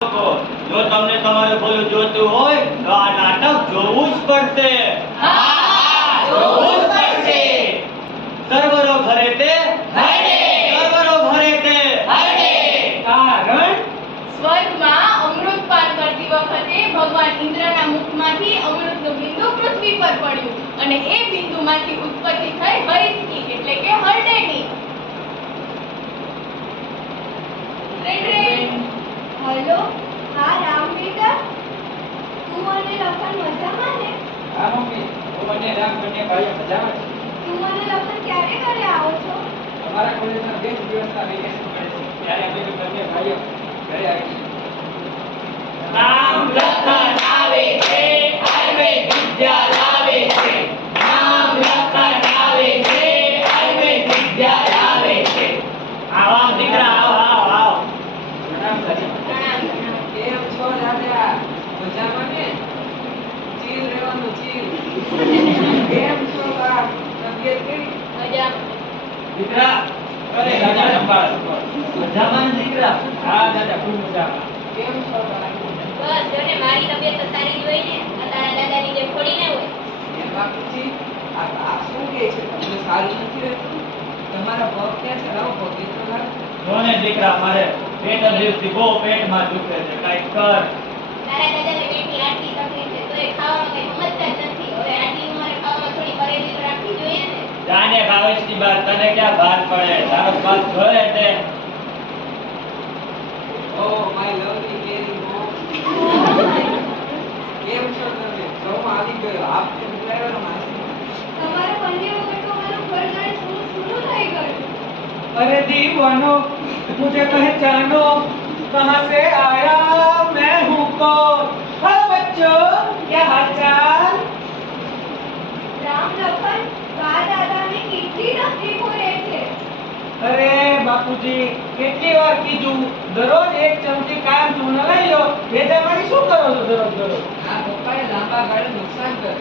જો તમને તમારું ભલું જોતું હોય તો આ નાટક જોવું જ પડશે. હા, જોવું જ પડશે. સર્વરો ભરે તે હરડે. સર્વરો ભરે તે હરડે. કારણ સ્વર્ગમાં અમૃતપાન કરતી વખતે ભગવાન ઇન્દ્રના મુખમાંથી અમૃતનું બિંદુ પૃથ્વી પર પડ્યું અને એ બિંદુમાંથી ઉત્પત્તિ થઈ હરિતની એટલે કે હરડેની. હેલો, હા રામ બેટા, તું અને લખન મજામાં ને? હા મમ્મી, હું અને રામ બંને ભાઈઓ મજામાં છે. તું અને લખન ક્યારે ઘરે આવો છો? અમારા કોલેજના 2 દિવસના વેકેશન પડે છે ત્યારે અમે બંને ભાઈઓ ઘરે આવીએ. રામ લખન આવે છે, આયુર્વેદ વિદ્યા લાવે છે. રામ લખન આવે છે, આયુર્વેદ વિદ્યા લાવે છે. આવા દીકરા આવ આવ આવ. પ્રણામ દાદી. કેમ છો દાદા? મજામાં ને? ચીલ રહેવાનું ચીલ. કેમ છો બા? તબિયત કેવી? દીકરા અરે દાદા સંભાળ. મજામાં ને દીકરા? હા દાદા ખૂબ મજામાં. કેમ છો બા? બસ જો ને મારી તબિયત તો સારી જ હોય ને આ તારા દાદાની જેમ થોડી ના હોય. એ બાપુજી, આ શું કહે છે? તમને સારું નથી રહેતું? તમારા પગ ક્યાં ચલાવો પગે તો લાગે. જો ને દીકરા મારે 2 દિવસથી બહુ પેટમાં દુખે છે, કાંઈક કર. તારા દાદાને પેટની આટલી તકલીફ છે તો એ ખાવામાં કઈ સમજતા જ નથી. હવે આટલી ઉંમરે ખાવામાં થોડી પરેજી તો રાખવી જોઈએ ને. જાને ભાવેશની બાર તને ક્યાં ભાર પડે, તારો બાપ જોડે તે Oh, my lovely caring mom. કેમ છો તમે? ઘઉં આવી ગયો. આપ તો મોકલાવેલો માસી. તમારા બંને વગર તો અમારું ઘર જાણે સૂનું થઈ ગયું. अरे दीवानो मुझे पहचानो कहाँ से आया मैं हूँ कौन हेलो बच्चों क्या हाल चाल રામ લખન, બા દાદાને કેટલી તકલીફો રહે છે. अरे बापूजी કેટલી વાર કીધું દરરોજ એક ચમચી કાયમ ચૂર્ણ લઈ લો ભેજામાંથી શું કરો છો દરરોજ આ પપ્પાએ લાંબા ગાળે નુકસાન કરે.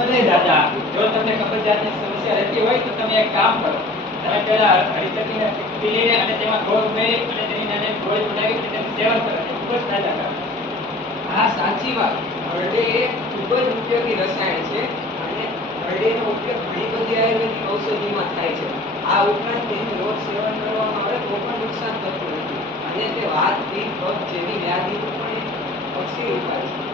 અરે દાદા જો તમને કબજિયાતની સમસ્યા રહેતી હોય તો તમે એક કામ કરો. તમે પહેલા હળીચક્કીને પીલીને અને તેમાં ગોળ ઉમેરી અને તેની નાની ગોળી બનાવી અને તેનું સેવન કરો. તે ખૂબ જ ફાયદાકારક. હા સાચી વાત. હળદી એ ખૂબ જ ઉપયોગી રસાયણ છે અને હળદીનો ઉપયોગ ઘણી બધી આયુર્વેદિક ઔષધિમાં થાય છે. આ ઉપરાંત તેનું રોજ સેવન કરવામાં આવે તો પણ નુકસાન થતું નથી અને તે વાત પીઠ કફ જેવી વ્યાધિનું પણ એક પક્ષી ઉપાય છે.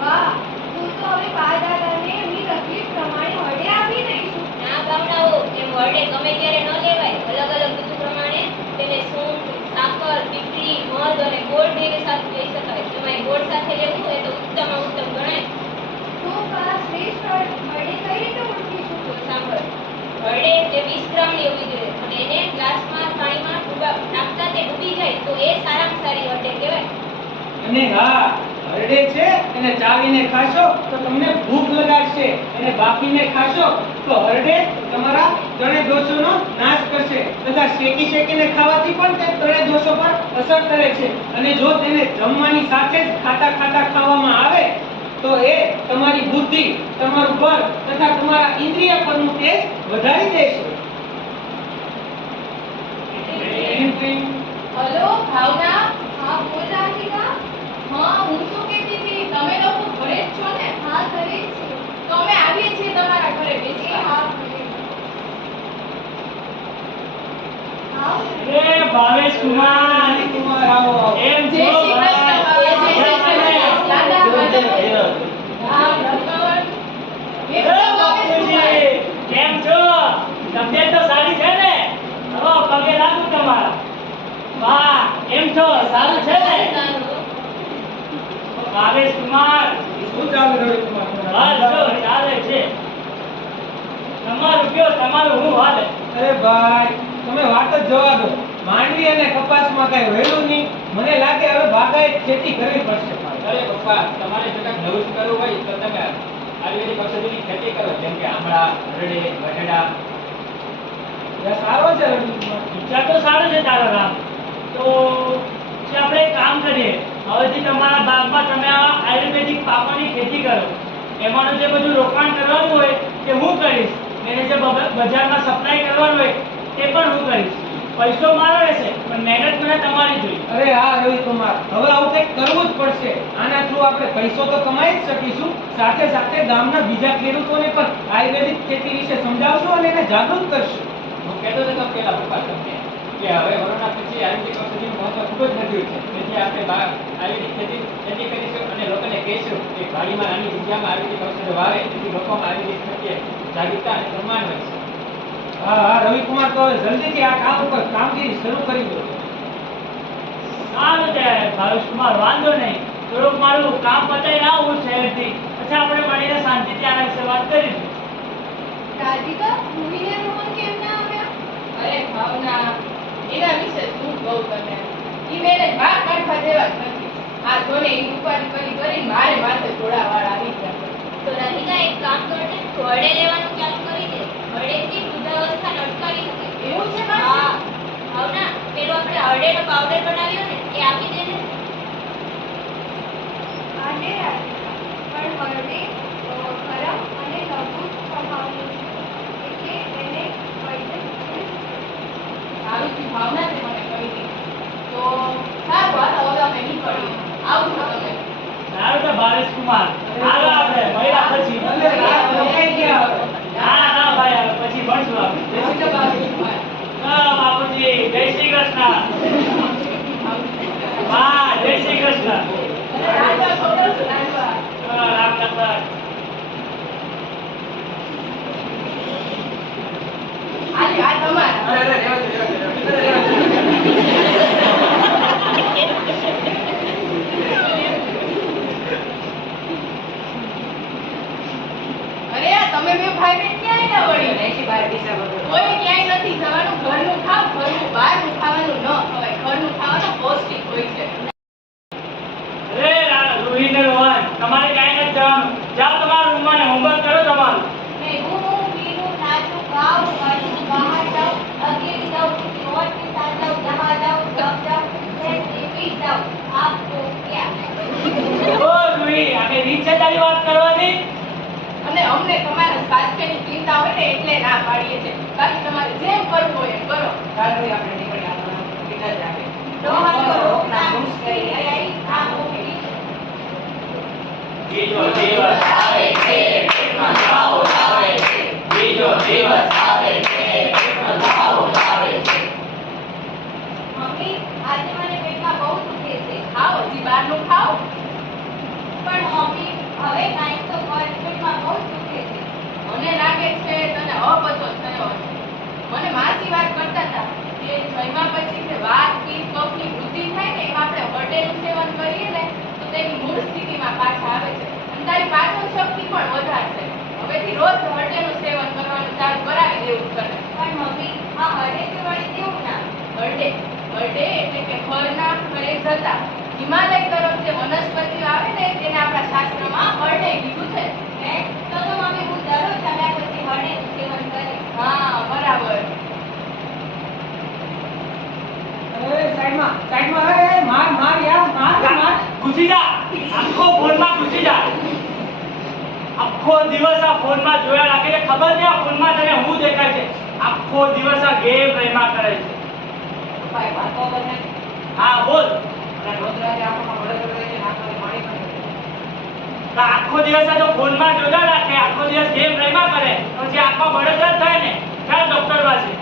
વાહ, તું તો હવે બા દાદાને એમની તકલીફ પ્રમાણે હળે આપી દઈશું. ના ગામડાઓ એમ વરડે ગમે ત્યારે ન લેવાય. અલગ અલગ ઋતુ પ્રમાણે તેને સૂંઠ, સાકર, ટીકડી, મધ અને ગોળ ભેગે સાથે લઈ શકાય. એમાં ગોળ સાથે લેવું એ તો ઉત્તમમાં ઉત્તમ ગણાય. તો બા શ્રેષ્ઠ હળે કઈ રીતે ઓળખીશું? તો સાંભળ, વરડે તે 20 ગ્રામની હોવી જોઈએ અને એને ગ્લાસમાં પાણીમાં નાખતા તે ડૂબી જાય તો એ સારામાં સારી હળડે કહેવાય. અને હા હરડે છે એને ચાવીને ખાશો તો તમને ભૂખ લગાડશે અને બાફીને ખાશો તો હરડે તમારા ત્રણેય દોષોનો નાશ કરશે તથા શેકીને ખાવાથી પણ તે ત્રણેય દોષો પર અસર કરે છે અને જો તેને જમવાની સાથે જ ખાતા ખાવામાં આવે તો એ તમારી બુદ્ધિ, તમારું બળ તથા તમારા ઇન્દ્રિય પરનું તેજ વધારી દેશે. હલો ભાવના. હા બોલ રાધિકા. હા, હું શું કહેતી હતી, તમે લોકો ઘરે જ છો ને? હા ઘરે જ છું. તો અમે આવીએ છીએ તમારા ઘરે એ બેસવા. હા ઘરે. આવો. રે ભાવેશ કુમાર આવો જય શ્રી કૃષ્ણ ભાવેશ. જય શ્રી કૃષ્ણ. દાદા, દાદા. હા, ભગવાન. કેમ છો? તબિયત તો સારી છે ને? ચલો પગે લાગુ તમારા. વાહ, કેમ છો? સારું છે ને? ભાવેશ કુમાર શું ચાલી રહ્યું તમારું? બસ જો ચાલે છે. તમારું કયો, તમારું હું હાલે? અરે ભાઈ તમે વાત જ જવા દો. માંડવી અને કપાસમાં કઈ વહેલું નહીં. મને લાગે હવે બાગાયત ખેતી કરવી પડશે. અરે પપ્પા, તમારે જો કાંઈક નવું જ કરવું હોય તો તમે આયુર્વેદિક ઔષધિની ખેતી કરો જેમ કે આમળા, હરડે, ગઢડા. સારો છે વિચાર તો સારો છે તારો રામ. તો આપણે એક કામ કરીએ, હવેથી તમારા બાગમાં તમે આ આયુર્વેદિક પાકોની ખેતી કરો. એમાંનું જે બધું રોકાણ કરવાનું હોય તે હું કરીશ, એને જે બજારમાં સપ્લાય કરવાનું હોય તે પણ હું કરીશ. પૈસો મારો રહેશે પણ મહેનત મને તમારી જોઈએ. અરે હા રવિકુમાર, હવે આવું કંઈક કરવું જ પડશે. આના થ્રુ આપણે પૈસો તો કમાઈ જ શકીશું, સાથે સાથે ગામના બીજા ખેડૂતોને પણ આયુર્વેદિક ખેતી વિશે સમજાવશું અને એને જાગૃત કરશું. હું કહેતો હતો પેલા પપ્પા તમને કે હવે કોરોના પછી આયુર્વેદિક ઔષધિનું મહત્વ ખૂબ જ વધ્યું છે. તેથી આપણે આયુર્વેદિક ખેતી કરીશું અને લોકોને કહીશું કે વાડીમાં નાની જગ્યામાં આયુર્વેદિક ઔષધો વાવે, જેથી લોકોમાં આયુર્વેદિક પ્રત્યે જાગૃતતા અને સન્માન વધશે. હા હા રવિકુમાર, તો હવે જલ્દીથી આ કામ ઉપર કામગીરી શરૂ કરી દો. સારું છે ભાવેશકુમાર, વાંધો નહીં. થોડુંક મારું કામ પતાવી આવું શહેરથી, પછી આપણે મળીને શાંતિથી આના વિશે વાત કરીશું. રાધિકા, ભૂમિને રોહન કેમ ના આવ્યા? અરે ભાવના, એના વિશે શું કહું તને? ઈ મેને બહાર કાઢવા દેવા જ નથી. આ જોને ઈ ઉપાડી કરી મારે માથે થોડાવાર આવી ગયા. તો રાધિકા એક કામ કરને, તું હળે લેવાનું ચાલુ કરી દે. હળેથી વૃદ્ધાવસ્થાને અટકાવી શકે. એવું છે હા બાકી? ભાવના, પેલું આપણે હળેનો પાવડર બનાવ્યો ને એ આપી દે ને. આને રાધિકા, પણ હળદે ગરમ અને લઘુ સ્વભાવની છે, એટલે એને વૈદ્ય સારું થયું ભાવના તે મને કહી દીધું. તો સારું, હાલો હવે અમે નીકળીએ. આવજો તમે. સારું તો ભાવેશકુમાર, હાલો આપણે મળ્યા પછી. ભલે, રોકાઈ ગયા હવે. ના ના ભાઈ, હવે પછી મળશું આપણે. હા બાપુજી, જય શ્રી કૃષ્ણ. હા, જય શ્રી કૃષ્ણ. રાજા છોકરો નાનવા. હા, રામ કથા. આજે આ તમારા. અરે રહેવા દો. અરે આ તમે બે ભાઈ બેન ક્યાં આવ્યા વળી? કોઈ ક્યાંય નથી જવાનું. ઘરનું ખાવ, ઘરનું. બહારનું ખાવાનું ન ખવાય. ઘરનું ખાવાનું પૌષ્ટિક હોય છે. અરે રૂહી ને રોહન, તમારે ક્યાંય નથી જવાનું. જાઓ તમારા રૂમમાં ને હોમવર્ક કરો તમારું. मैं घूमूं फिरूं नाचूं गाऊं पढ़ूं बाहर जाऊं अकेली जाऊं किसी और के साथ जाऊं जहाँ जाऊं जब जाऊं जैसे भी जाऊं आपको क्या ઓ રૂહી, આને રીત છે તારી વાત કરવાની? અને અમને તમારા સ્વાસ્થ્યની ચિંતા હોય ને એટલે ના પાડીએ છે. બાકી તમારે જેમ કરવું હોય એમ કરો. रोहन को रोकना मुश्किल है आंखों के બીજો દિવસ આવે છે, પેટમાં જાઓ આવે છે. બીજો દિવસ આવે છે, પેટમાં જાઓ આવે છે. मम्मी आज મને પેટમાં બહુ દુખે છે ખાઓ, હજી બહારનું ખાઓ. પણ મમ્મી હવે કાંઈક તો કર પેટમાં બહુ દુખે છે મને લાગે છે તને અપચો થયો હશે. મને માસી વાત કરતા હતા કે જમ્યા પછી જે વાત, પિત્ત, કફની વૃદ્ધિ થાય ને એમાં આપણે હળદેનું સેવન કરીએ ને તો તેની મૂળ સ્થિતિમાં પાછા આવે છે અને તારી પાચન શક્તિ પણ વધારશે. હવેથી રોજ હળદેનું સેવન કરવાનું ચાલુ કરાવી દેવું તને. પણ મમ્મી આ હળદેથી વળી કેવું નામ હળદે એટલે કે ફળના ઘરે જતા હિમાલય તરફ જે વનસ્પતિઓ આવે ને તેને આપણા શાસ્ત્રમાં હળદે કીધું છે. હે તો મમ્મી હું દરરોજ જમ્યા પછી હળદેનું સેવન કરીશ હા, બરાબર. અરે સાઈડમાં, અરે માર યાર, માર. ઘૂસી જા, આખો ફોનમાં ઘૂસી જા. આખો દિવસ આ ફોનમાં જોયા રાખે છે. ખબર છે આ ફોનમાં તને હું દેખાય છે? આખો દિવસ આ ગેમ રમ્યા કરે છે. હા બોલ. તો આખો દિવસ આ જો ફોનમાં જોયા રાખે, આખો દિવસ ગેમ રમ્યા કરે, પછી આંખમાં બળતરા થાય ને. ચાલ ડોક્ટર પાસે.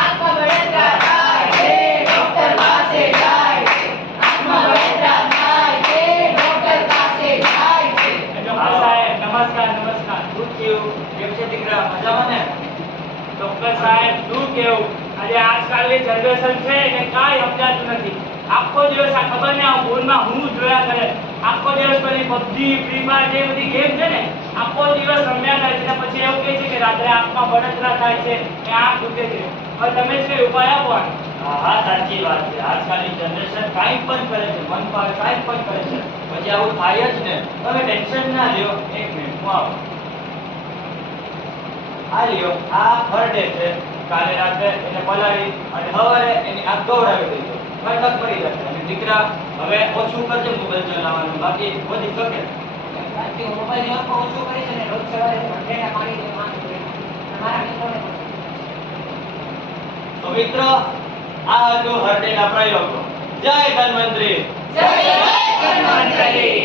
આંખમાં બળતરા થાય છે, ડોક્ટર પાસે જાય છે. આંખમાં બળતરા થાય છે, ડોક્ટર પાસે જાય છે. ડોક્ટર સાહેબ નમસ્કાર. શું કેવું? કેમ છે દીકરા, મજામાં ને? ડોક્ટર સાહેબ શું કેવું? આજે આજકાલની જનરેશન છે કે કાંઈ સમજાતું નથી. આખો દિવસ આ ખબર ને આ ફોનમાં હું જોયા કરે. આખો દિવસ પેલી પબજી, ફ્રી ફાયર જે બધી ગેમ છે ને આખો દિવસ રમ્યા કરે છે ને પછી એવું કહે છે કે રાત્રે આંખમાં બળતરા થાય છે કે આંખ દુખે છે. હવે તમે જ કઈ ઉપાય આપો આનો. હા સાચી વાત છે. આજકાલની જનરેશન કાંઈ પણ કરે છે, મન પાડે કાંઈ પણ કરે છે, પછી આવું થાય જ ને. તમે ટેન્શન ના લ્યો. એક મિનિટ હું આવું. આ લ્યો, આ હરડે છે. કાલે રાત્રે એને પલાળી અને સવારે એની આંખ ગવડાવી દેજો, ફરક પડી જશે. અને દીકરા હવે ઓછું કરજે મોબાઈલ ચલાવવાનું, બાકી વધી શકે. તો મિત્રો આ હતું હરડેના પ્રયોગો. જય ધન્વંતરી. જય ધન્વંતરી.